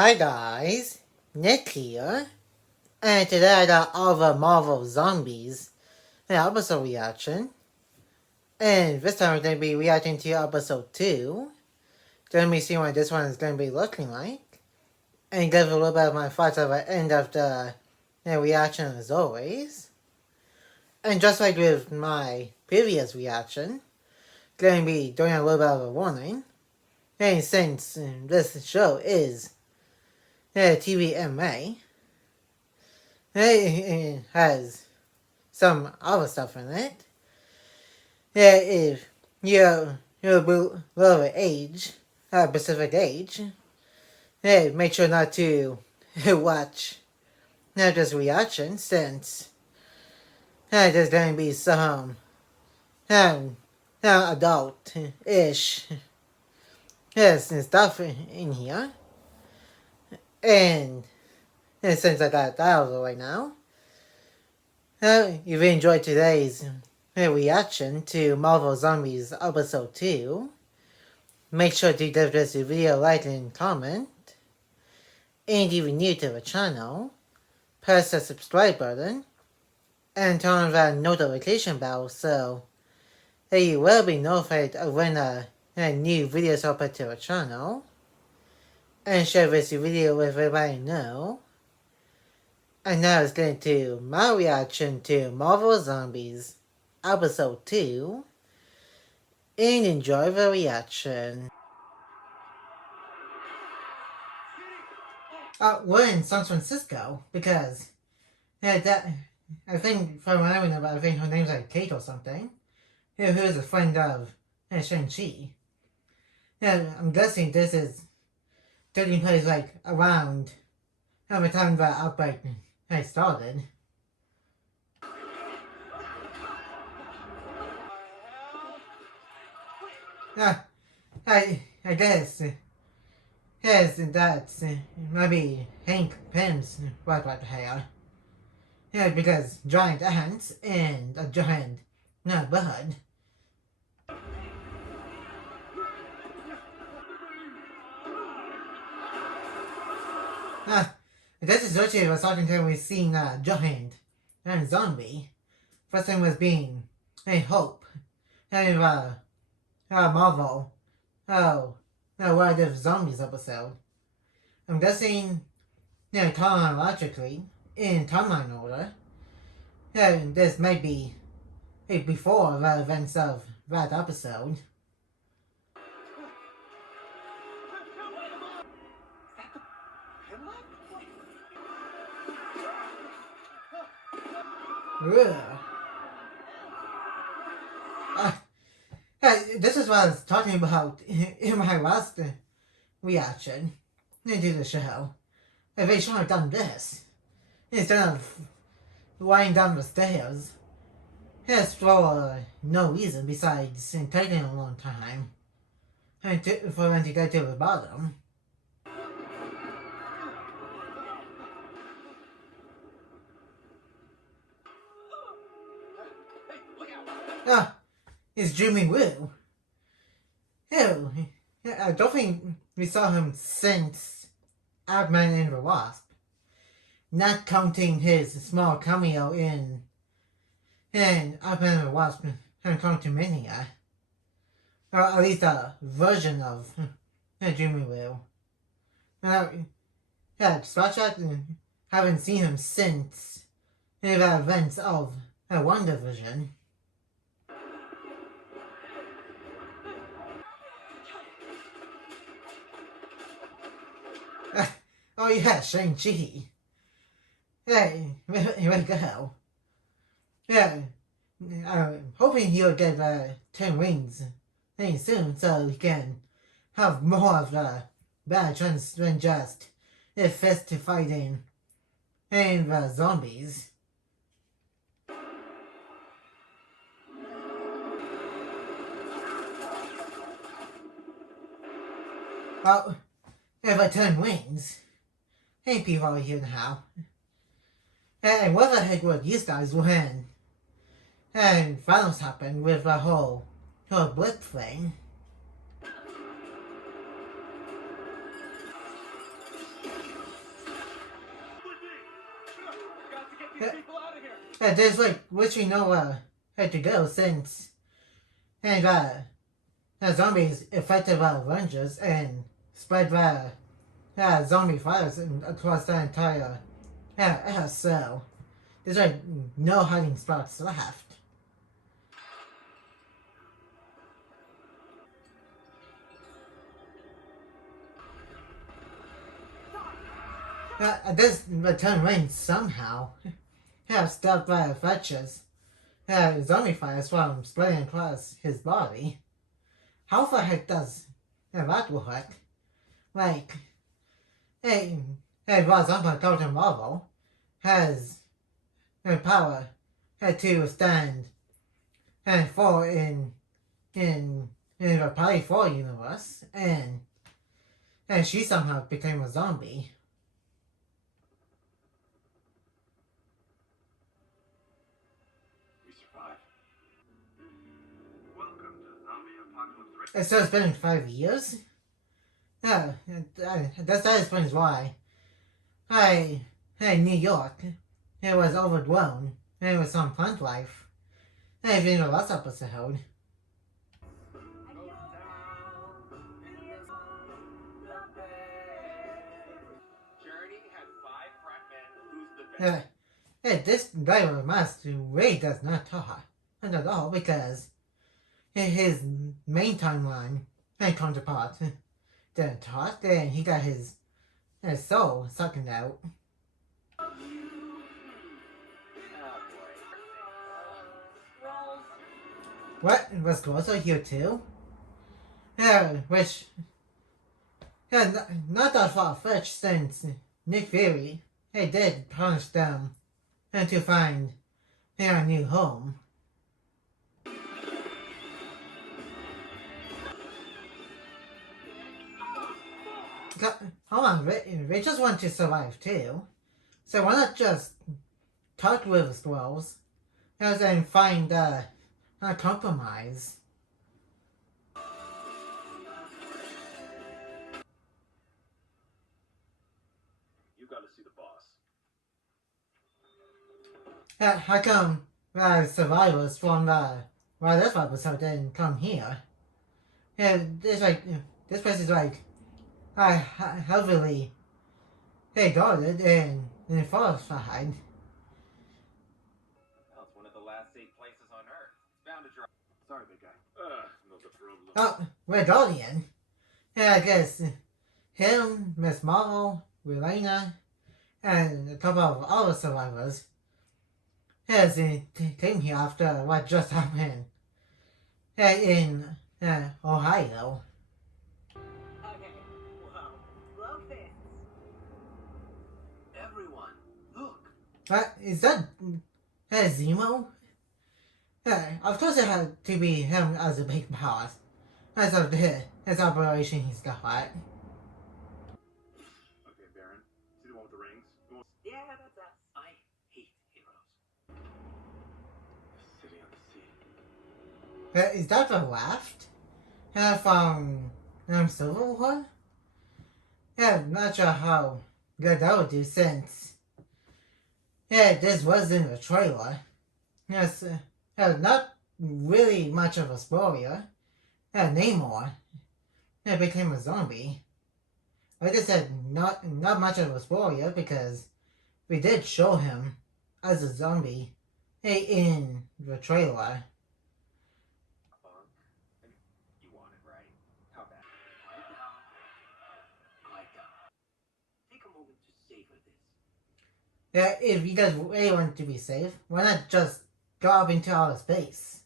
Hi guys, Nick here, and today I got all the Marvel Zombies episode reaction, and this time we're going to be reacting to episode 2, going to be seeing what this one is going to be looking like, and give a little bit of my thoughts at the end of the reaction as always. And just like with my previous reaction, going to be doing a little bit of a warning, and since this show is TVMA, it has some other stuff in it. Yeah, if you're below age, a specific age, hey, make sure not to watch not just reactions, since there's going to be some adult-ish yes, and stuff in here. And since I got that out of the way now, you've enjoyed today's reaction to Marvel Zombies Episode 2. Make sure to give this video a like and comment. And if you're new to the channel, press the subscribe button and turn on that notification bell so that you will be notified of when a new video is uploaded to the channel. And share this video with everybody you know. And now let's get into my reaction to Marvel Zombies Episode 2. And enjoy the reaction. We're in San Francisco because that I think from what I remember, I think her name's like Kate or something. Who is a friend of Shang-Chi. I'm guessing this is taking place like around the time the outbreak had started. I guess yes, that's maybe Hank Pym's right hair. Yeah, because giant ants and a giant bird. This is actually the second time we've seen a giant and zombie. First time was being a Hope and Marvel. World of Zombies episode. I'm guessing, chronologically, in timeline order, this might be before the events of that episode. This is what I was talking about in my last reaction to the show. If they should have done this, instead of lying down the stairs, yes, for no reason besides taking a long time for them to get to the bottom. It's Jimmy Woo. Ew, I don't think we saw him since Ant-Man and the Wasp. Not counting his small cameo in Ant-Man and the Wasp and Quantumania. Or at least a version of Jimmy Woo. Spotshot, haven't seen him since the events of WandaVision. Oh yeah, Shang-Chi. Hey, way go. Yeah, I'm hoping he'll get 10 rings soon so he can have more of the bad chance than just fist fighting and the zombies. Well, if I 10 wings, hey people here now. And what the heck were these guys when and finals happened with the whole blip thing? there's like literally nowhere to go since and zombies affected Avengers and spread zombie virus across the entire Earth, so there's like no hiding spots left. This return rain somehow have stopped Fletcher's zombie fires from spreading across his body. How the heck does that work? Like, hey, Ross Umpa Captain Marvel has power to stand and fall in the Party 4 universe, and she somehow became a zombie. We survived. Welcome to Zombie Apocalypse. So it's been 5 years? Yeah, that explains why. New York, it was overgrown, and it was some plant life. If you know last episode. This guy with a mask really does not talk. Not at all, because his main timeline counterpart didn't talk, and he got his soul sucked out. What? Was Grosso here too? Which... not that far-fetched since Nick Fury did punish them to find a new home. Hold on, they just want to survive too. So why not just talk with the squirrels and find a compromise? You gotta see the boss. How come survivors from this episode didn't come here? It's like this place is like heavily guarded and fortified. Well, it's one of the last safe places on Earth. It's bound to drop. Sorry, big guy. Not the problem. Oh, Red Guardian. I guess him, Miss Marvel, Relena, and a couple of other survivors came here after what just happened in Ohio. Okay, whoa, blow fists. Everyone, look. Is that Zemo? Of course it had to be him as a big boss. As of his operation he's got. Okay, Baron. See the one with the rings? Yeah, that's us. I hate heroes. The city on the sea. Is that the raft? From Civil War? I'm not sure how good that would do since this was in the trailer. Yes, not really much of a spoiler. Namor became a zombie. Like I said, not much of a spoiler because we did show him as a zombie in the trailer. You want it, right? How bad? Right now. Take a moment to savor this. If you guys really want to be safe, why not just go up into outer space?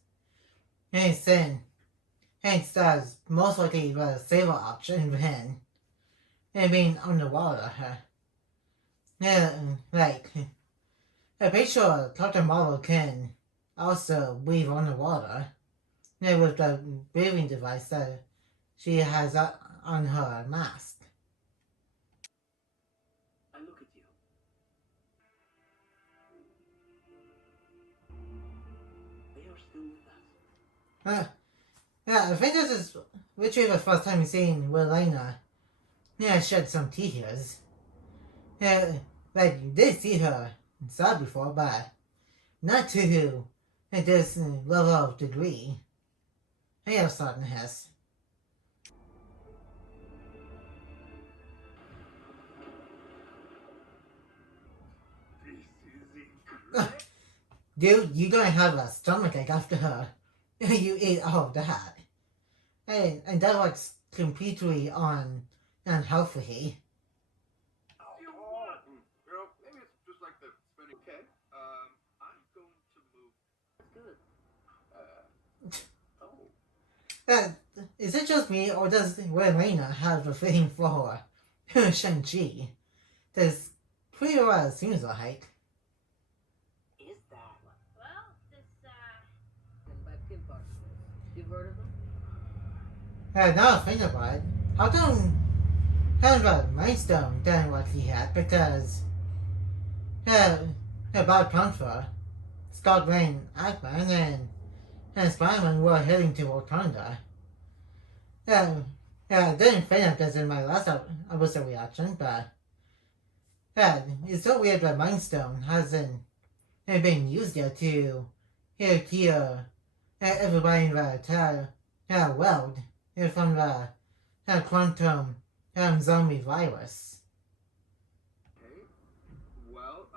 Hence that's most likely the safer option than being underwater. I'm pretty sure Captain Marvel can also breathe underwater with the breathing device that she has on her mask. I look at you. They are still with us. I think this is literally the first time we've seen Relena shed some tears. You did see her sad before, but not to this level of degree. I have certain has. This is incredible. Dude, you're gonna have a stomachache after her. You ate all of that. And that was completely unhealthy. You what? You know, maybe it's just like the spending. Okay. I'm going to move. Good. Oh. Is it just me, or does Elena have a thing for Shang-Chi? There's pretty well seems like. Is that Well, this, and by Kim Parsons? You've heard of them? Now I think about it, how come kind of a milestone than what he had? Because Black Panther, Scott Lang, Aquaman, and Spider-Man were heading to Wakanda. I didn't think of this in my last episode reaction, but it's so weird that Mind Stone hasn't been used yet to heal everybody in the entire world from the quantum zombie virus. Okay. Well,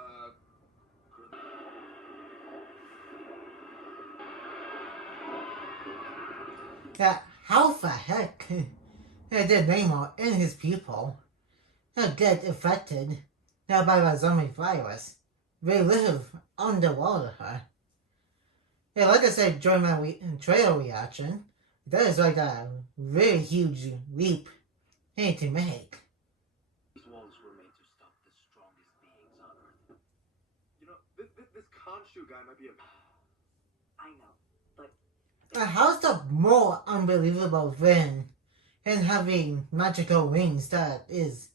How the heck did Namor and his people get affected by the zombie virus? They live underwater. Yeah, like I said during my trailer reaction, that is like a very huge leap to make. These walls were made to stop the strongest beings on Earth. you know, this Khonshu guy might be a. I know, but How's that more unbelievable than having magical wings that is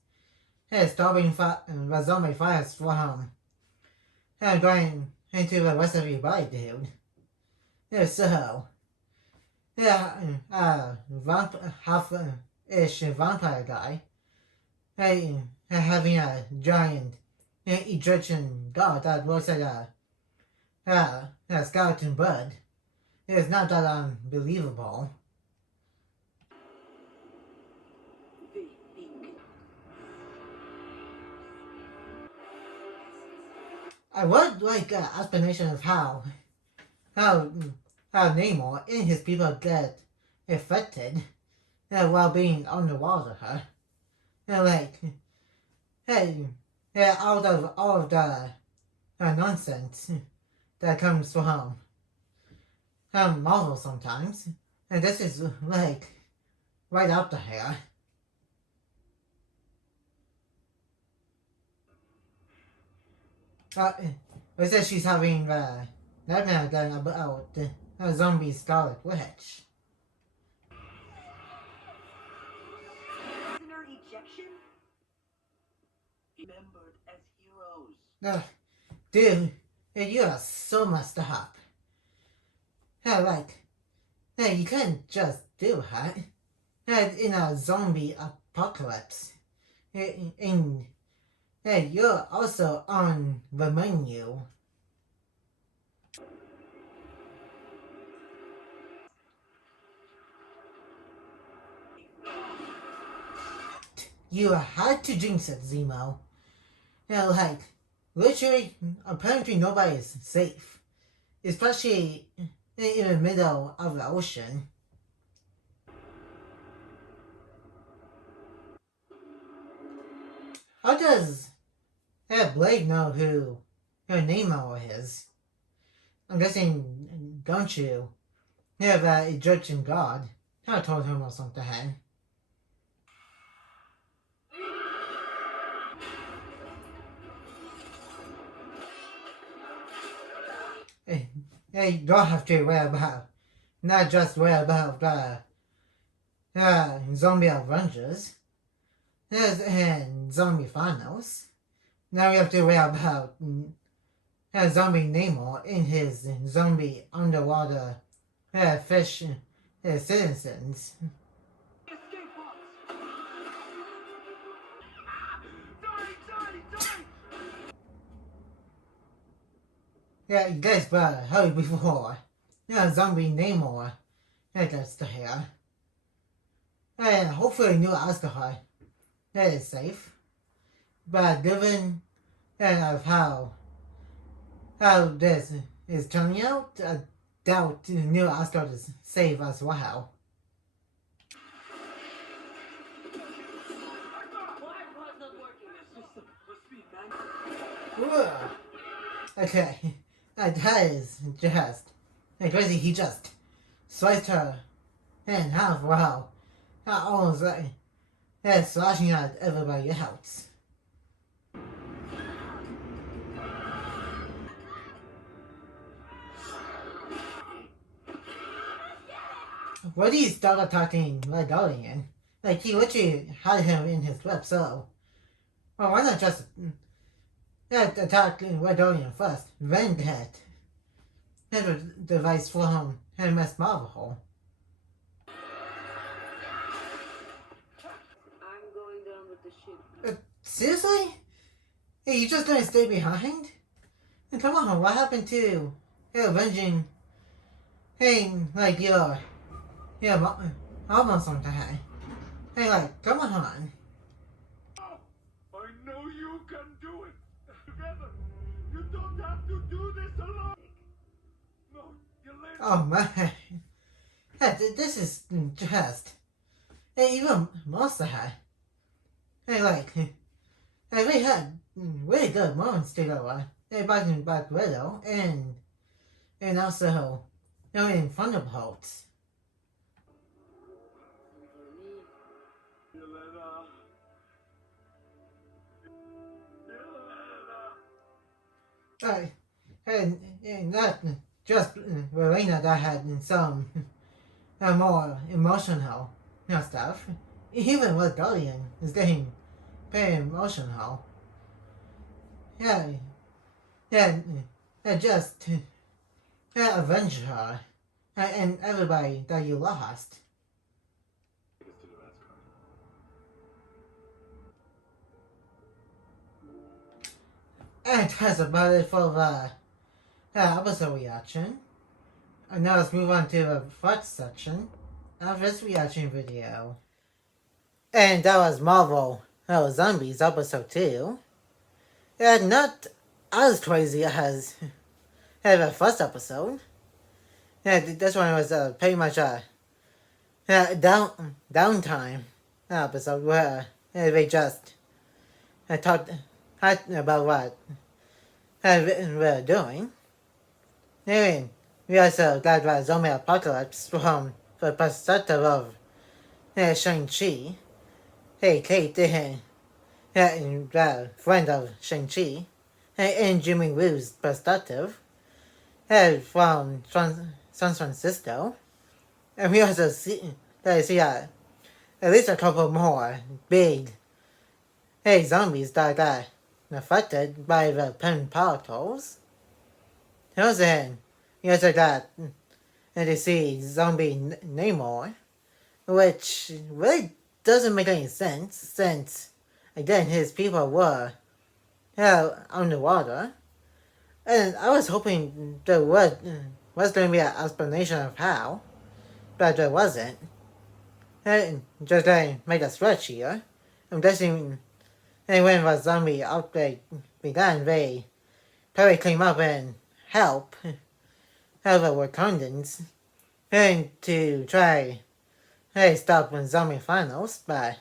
stopping the zombie virus from going into the rest of your body, dude? So, half-ish vampire guy, having a giant Egyptian god that looks like a skeleton bird. It's not that unbelievable. I would like an explanation of how Namor and his people get affected while being underwater. Like, hey, out of all of the nonsense that comes from Marvel sometimes, and this is like right out here. It says she's having nightmare again about a zombie Scarlet Witch. prisoner ejection? Remembered as heroes. Dude, you are so messed up. You can't just do that in a zombie apocalypse. And you're also on the menu. You had to jinx it, Zemo. Literally, apparently nobody is safe. Especially in the middle of the ocean. How does Blade know who Namor is? I'm guessing, don't you? The Egyptian god. I told him or something. You don't have to worry about, not just worry about zombie Avengers and zombie Thanos. Now we have to worry about zombie Namor in his zombie underwater fish citizens. Escape pods! Yeah, you guys better hurry before. Yeah, zombie Namor. Yeah, that's the hair. Yeah, hopefully New Asgard. That is safe. But given of how this is turning out, I doubt New Asgard is safe as well. Why is not working? It's just the speed, man. Ugh. Okay, that is just crazy. He just sliced her in half. Wow, that almost like slashing at everybody else. When he started attacking Red Guardian, like he literally had him in his grip, so well, why not just attack Red Guardian first, then get the device from Miss Marvel? I'm going down with the ship. Seriously? Hey, you just gonna stay behind? And come on, what happened to avenging? Hey, like your almost on time. Hey, like, come on. I know you can do it. Together. You don't have to do this alone. No, you later. Oh man. Yeah, this is just. Hey, even Monster High. Hey, like, hey, we had really good moments together. Hey, back in Black Widow and also in Thunderbolts. Yelena. Yelena. And not just Verena that had some more emotional stuff. Even with Guardian is getting very emotional. Yeah, just avenge her and everybody that you lost. Take us to the Asgard. And that's about it for the episode reaction. And now let's move on to the first section of this reaction video. And that was Marvel Zombies episode 2. And not as crazy as the first episode. Yeah, this one was pretty much a downtime episode where they just talked about what we're doing. Anyway, we also got the zombie apocalypse from the perspective of Shang-Chi. Hey, Kate, the friend of Shang-Chi, and Jimmy Woo's perspective from San Francisco. And we also see at least a couple more big zombies that got affected by the pen particles. And we also got to see zombie Namor, which really doesn't make any sense since, again, his people were underwater. And I was hoping there was going to be an explanation of how, but there wasn't. And just to make a stretch here, I'm guessing when the zombie outbreak began, they probably came up and helped the Wakandans and to try stop zombie finals, but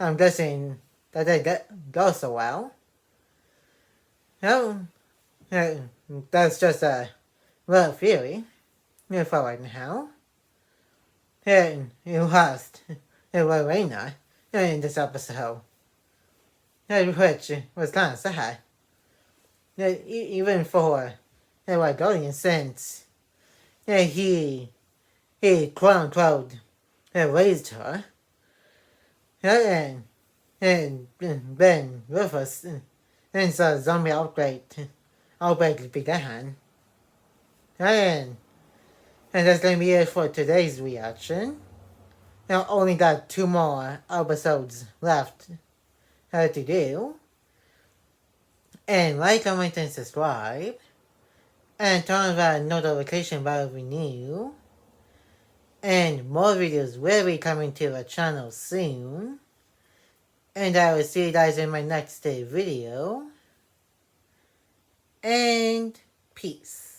I'm guessing that didn't go so well. That's just a little theory for right now. And you lost Lorena in this episode, which was kind of sad. Even for White Guardian, since he quote unquote raised her, and been with us since the zombie outbreak began. And that's going to be it for today's reaction. Now, only got 2 more episodes left to do. And like, comment, and subscribe. and turn on that notification bell if you're new. And more videos will be coming to the channel soon. And I will see you guys in my next day video. And peace.